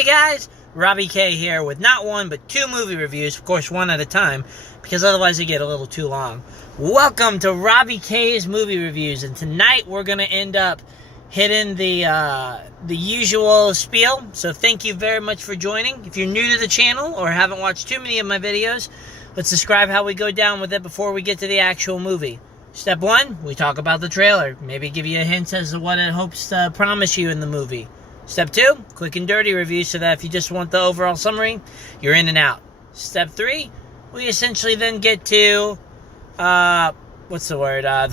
Hey guys, Robbie K here with not one but two movie reviews, of course one at a time, because otherwise they get a little too long. Welcome to Robbie K's movie reviews, and tonight we're going to end up hitting the usual spiel, so thank you very much for joining. If you're new to the channel or haven't watched too many of my videos, let's describe how we go down with it before we get to the actual movie. Step 1, we talk about the trailer, maybe give you a hint as to what it hopes to promise you in the movie. Step 2, quick and dirty review, so that if you just want the overall summary, you're in and out. Step 3, we essentially then get to, the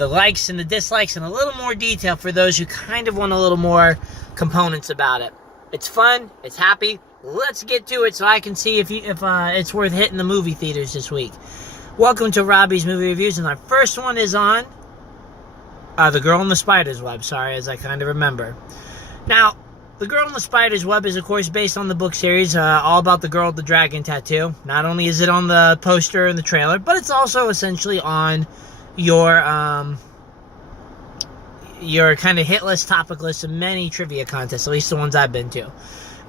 likes and the dislikes and a little more detail for those who kind of want a little more components about it. It's fun, it's happy, let's get to it so I can see if it's worth hitting the movie theaters this week. Welcome to Robbie's Movie Reviews, and our first one is on The Girl in the Spider's Web, as I kind of remember. Now, The Girl in the Spider's Web is, of course, based on the book series, all about the girl with the dragon tattoo. Not only is it on the poster and the trailer, but it's also essentially on your kind of hit list, topic list of many trivia contests, at least the ones I've been to.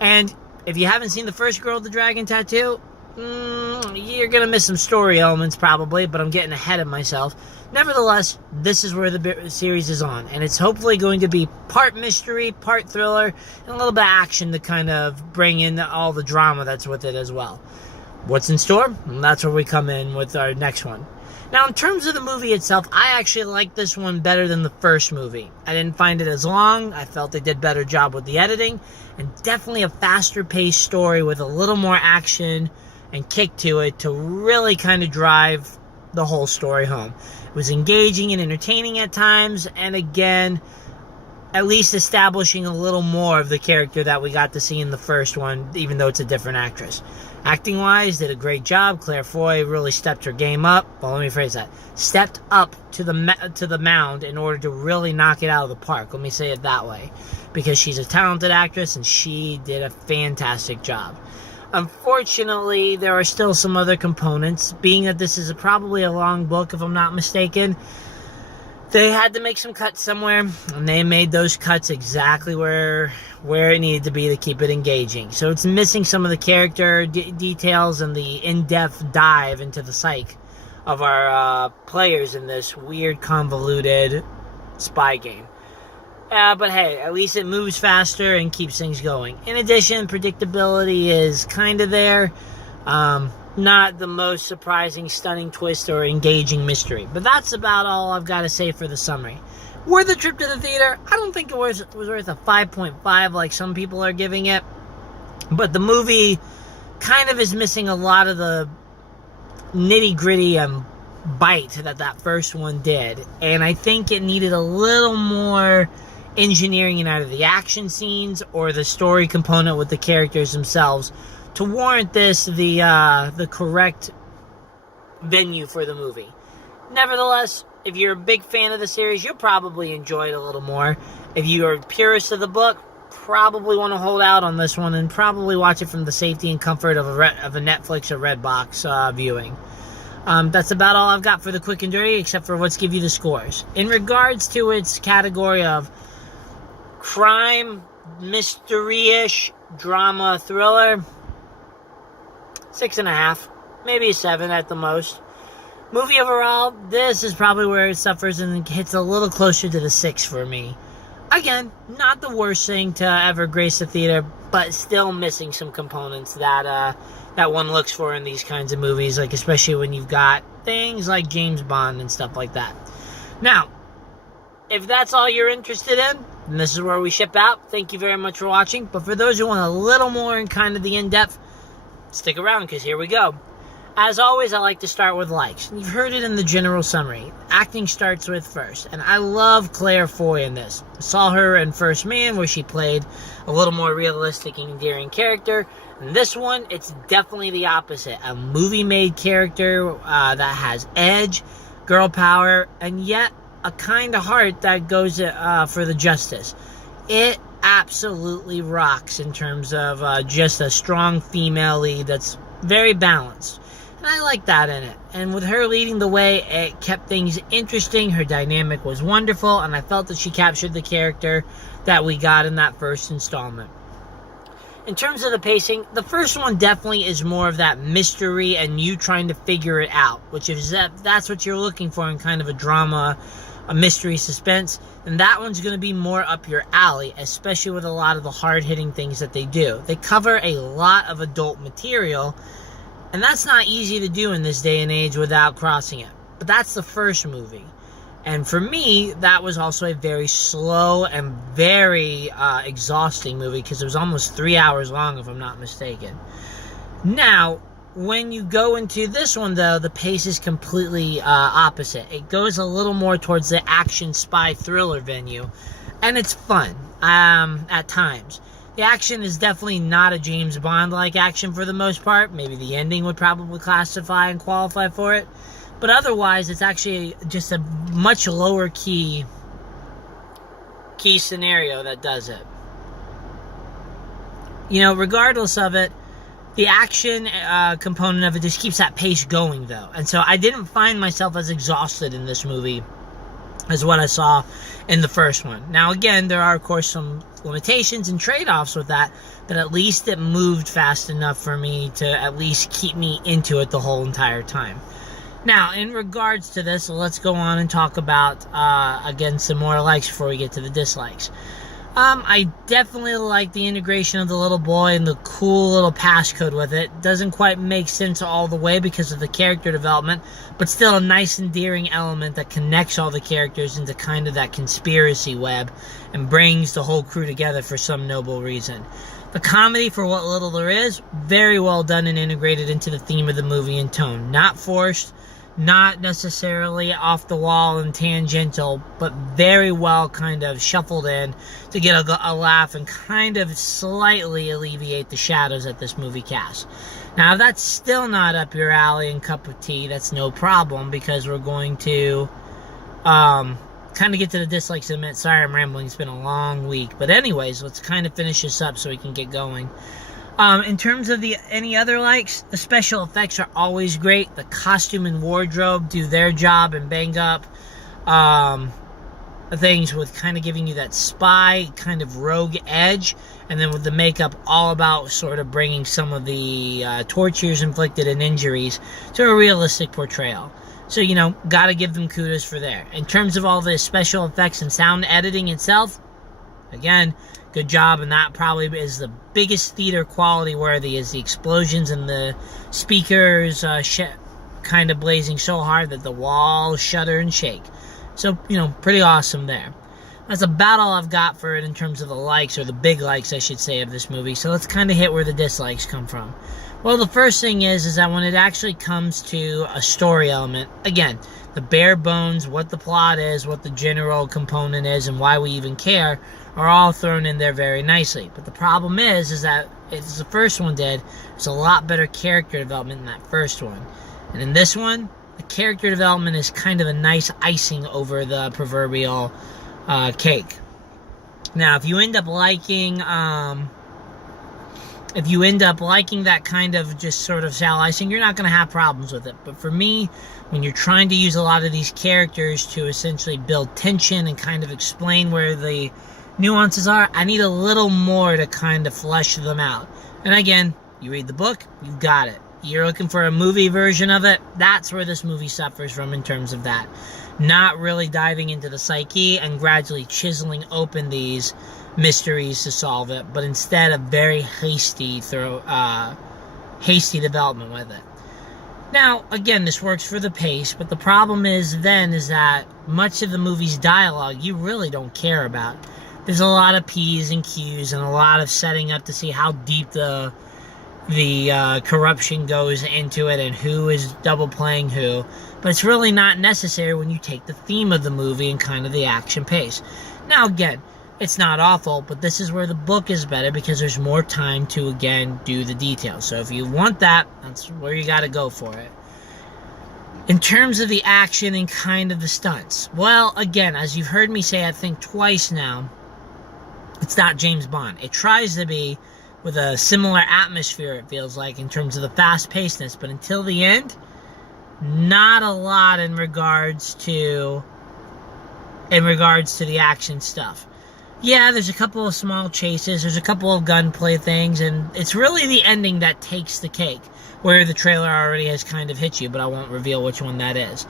And if you haven't seen the first Girl with the Dragon Tattoo, you're going to miss some story elements probably, but I'm getting ahead of myself. Nevertheless, this is where the series is on, and it's hopefully going to be part mystery, part thriller, and a little bit of action to kind of bring in all the drama that's with it as well. What's in store? And that's where we come in with our next one. Now, in terms of the movie itself, I actually like this one better than the first movie. I didn't find it as long. I felt they did a better job with the editing, and definitely a faster-paced story with a little more action and kick to it to really kind of drive the whole story home. It was engaging and entertaining at times, and again, at least establishing a little more of the character that we got to see in the first one, even though it's a different actress. Acting-wise, did a great job. Claire Foy really stepped her game up. Well, let me phrase that. Stepped up to the mound in order to really knock it out of the park. Let me say it that way. Because she's a talented actress, and she did a fantastic job. Unfortunately, there are still some other components. Being that this is probably a long book, if I'm not mistaken, they had to make some cuts somewhere, and they made those cuts exactly where it needed to be to keep it engaging. So it's missing some of the character details and the in-depth dive into the psyche of our players in this weird, convoluted spy game. But hey, at least it moves faster and keeps things going. In addition, predictability is kind of there. Not the most surprising, stunning twist or engaging mystery. But that's about all I've got to say for the summary. Worth the trip to the theater? I don't think it was worth a 5.5 like some people are giving it. But the movie kind of is missing a lot of the nitty-gritty and bite that first one did. And I think it needed a little more engineering in either the action scenes or the story component with the characters themselves to warrant this the correct venue for the movie. Nevertheless, if you're a big fan of the series, you'll probably enjoy it a little more. If you are a purist of the book, probably want to hold out on this one and probably watch it from the safety and comfort of a Netflix or Redbox viewing. That's about all I've got for the quick and dirty, except for let's give you the scores. In regards to its category of crime, mystery-ish, drama, thriller, 6.5, maybe a 7 at the most. Movie overall, this is probably where it suffers and hits a little closer to the 6 for me. Again, not the worst thing to ever grace the theater, but still missing some components that one looks for in these kinds of movies, like especially when you've got things like James Bond and stuff like that. Now, if that's all you're interested in, then this is where we ship out. Thank you very much for watching. But for those who want a little more in kind of the in-depth, stick around because here we go. As always, I like to start with likes. You've heard it in the general summary. Acting starts with first. And I love Claire Foy in this. I saw her in First Man where she played a little more realistic and endearing character. In this one, it's definitely the opposite. A movie-made character that has edge, girl power, and yet a kind of heart that goes for the justice. It absolutely rocks in terms of just a strong female lead that's very balanced. And I like that in it. And with her leading the way, it kept things interesting. Her dynamic was wonderful, and I felt that she captured the character that we got in that first installment. In terms of the pacing, the first one definitely is more of that mystery and you trying to figure it out, which is that's what you're looking for in kind of a drama, a mystery suspense. And that one's going to be more up your alley, especially with a lot of the hard-hitting things that they do. They cover a lot of adult material, and that's not easy to do in this day and age without crossing it. But that's the first movie. And for me, that was also a very slow and very exhausting movie because it was almost 3 hours long, if I'm not mistaken. Now, when you go into this one, though, the pace is completely opposite. It goes a little more towards the action spy thriller venue, and it's fun at times. The action is definitely not a James Bond-like action for the most part. Maybe the ending would probably classify and qualify for it. But otherwise, it's actually just a much lower key scenario that does it. You know, regardless of it, the action component of it just keeps that pace going, though. And so I didn't find myself as exhausted in this movie as what I saw in the first one. Now, again, there are, of course, some limitations and trade-offs with that, but at least it moved fast enough for me to at least keep me into it the whole entire time. Now, in regards to this, let's go on and talk about, again, some more likes before we get to the dislikes. I definitely like the integration of the little boy and the cool little passcode with it. Doesn't quite make sense all the way because of the character development, but still a nice endearing element that connects all the characters into kind of that conspiracy web and brings the whole crew together for some noble reason. The comedy, for what little there is, very well done and integrated into the theme of the movie and tone. Not forced, not necessarily off the wall and tangential, but very well kind of shuffled in to get a laugh and kind of slightly alleviate the shadows that this movie casts. Now, if that's still not up your alley and cup of tea, that's no problem, because we're going to kind of get to the dislikes in a minute. Sorry, I'm rambling. It's been a long week. But anyways, let's kind of finish this up so we can get going. In terms of any other likes, the special effects are always great. The costume and wardrobe do their job and bang up things with kind of giving you that spy kind of rogue edge, and then with the makeup all about sort of bringing some of the tortures inflicted and injuries to a realistic portrayal. So, you know, gotta give them kudos for there. In terms of all the special effects and sound editing itself, again, good job, and that probably is the biggest theater quality worthy, is the explosions and the speakers kind of blazing so hard that the walls shudder and shake. So, you know, pretty awesome there. That's about all I've got for it in terms of the likes, or the big likes, I should say, of this movie. So let's kind of hit where the dislikes come from. Well, the first thing is that when it actually comes to a story element, again, the bare bones, what the plot is, what the general component is, and why we even care, are all thrown in there very nicely. But the problem is that, as the first one did, there's a lot better character development in that first one. And in this one, the character development is kind of a nice icing over the proverbial cake. Now, if you end up liking that kind of just sort of sour icing, you're not going to have problems with it. But for me, when you're trying to use a lot of these characters to essentially build tension and kind of explain where the nuances are, I need a little more to kind of flesh them out. And again, you read the book, you've got it. You're looking for a movie version of it, that's where this movie suffers from in terms of that. Not really diving into the psyche and gradually chiseling open these mysteries to solve it, but instead a very hasty development with it. Now, again, this works for the pace, but the problem is that much of the movie's dialogue you really don't care about. There's a lot of P's and Q's and a lot of setting up to see how deep the corruption goes into it and who is double playing who, but it's really not necessary when you take the theme of the movie and kind of the action pace. Now, again, it's not awful, but this is where the book is better because there's more time to, again, do the details. So if you want that, that's where you got to go for it. In terms of the action and kind of the stunts, well, again, as you've heard me say, I think twice now, it's not James Bond. It tries to be with a similar atmosphere, it feels like, in terms of the fast-pacedness, but until the end, not a lot in regards to the action stuff. Yeah, there's a couple of small chases, there's a couple of gunplay things, and it's really the ending that takes the cake, where the trailer already has kind of hit you, but I won't reveal which one that is.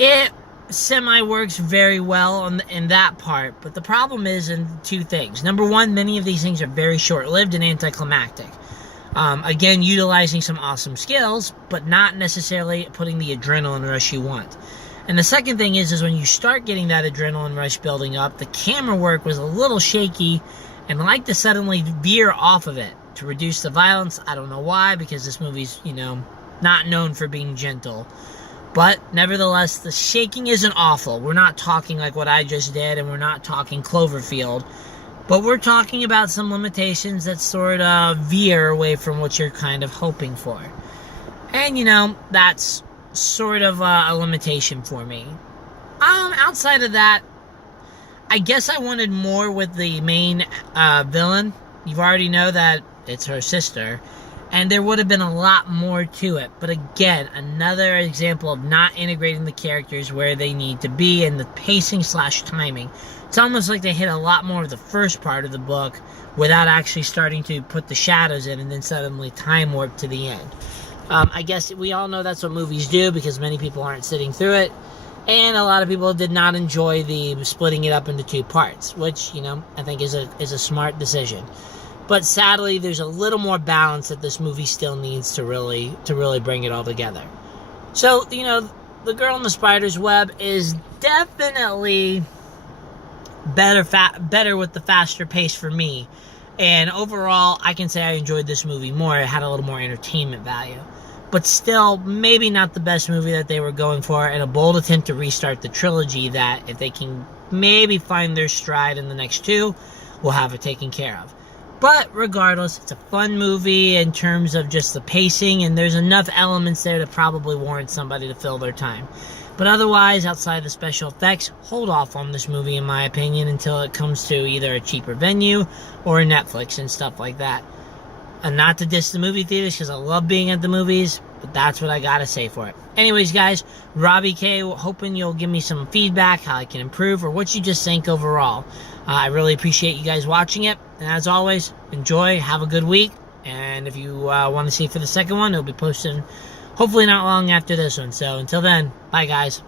It semi-works very well in that part, but the problem is in two things. Number one, many of these things are very short-lived and anticlimactic. Again, utilizing some awesome skills, but not necessarily putting the adrenaline rush you want. And the second thing is when you start getting that adrenaline rush building up, the camera work was a little shaky and like to suddenly veer off of it to reduce the violence. I don't know why, because this movie's, not known for being gentle. But nevertheless, the shaking isn't awful. We're not talking like what I just did, and we're not talking Cloverfield. But we're talking about some limitations that sort of veer away from what you're kind of hoping for. And, that's sort of a limitation for me. Outside of that, I guess I wanted more with the main villain. You already know that it's her sister, and there would have been a lot more to it. But again, another example of not integrating the characters where they need to be, and the pacing/timing. It's almost like they hit a lot more of the first part of the book without actually starting to put the shadows in and then suddenly time warp to the end. I guess we all know that's what movies do, because many people aren't sitting through it, and a lot of people did not enjoy the splitting it up into two parts, which, I think is a smart decision. But sadly, there's a little more balance that this movie still needs to really bring it all together. So, The Girl in the Spider's Web is definitely better with the faster pace for me. And overall, I can say I enjoyed this movie more. It had a little more entertainment value. But still, maybe not the best movie that they were going for, and a bold attempt to restart the trilogy that, if they can maybe find their stride in the next two, will have it taken care of. But regardless, it's a fun movie in terms of just the pacing, and there's enough elements there to probably warrant somebody to fill their time. But otherwise, outside the special effects, hold off on this movie, in my opinion, until it comes to either a cheaper venue or Netflix and stuff like that. And not to diss the movie theaters, because I love being at the movies, but that's what I gotta say for it. Anyways, guys, Robbie K, hoping you'll give me some feedback, how I can improve, or what you just think overall. I really appreciate you guys watching it. And as always, enjoy, have a good week. And if you want to see it for the second one, it'll be posted hopefully not long after this one. So until then, bye guys.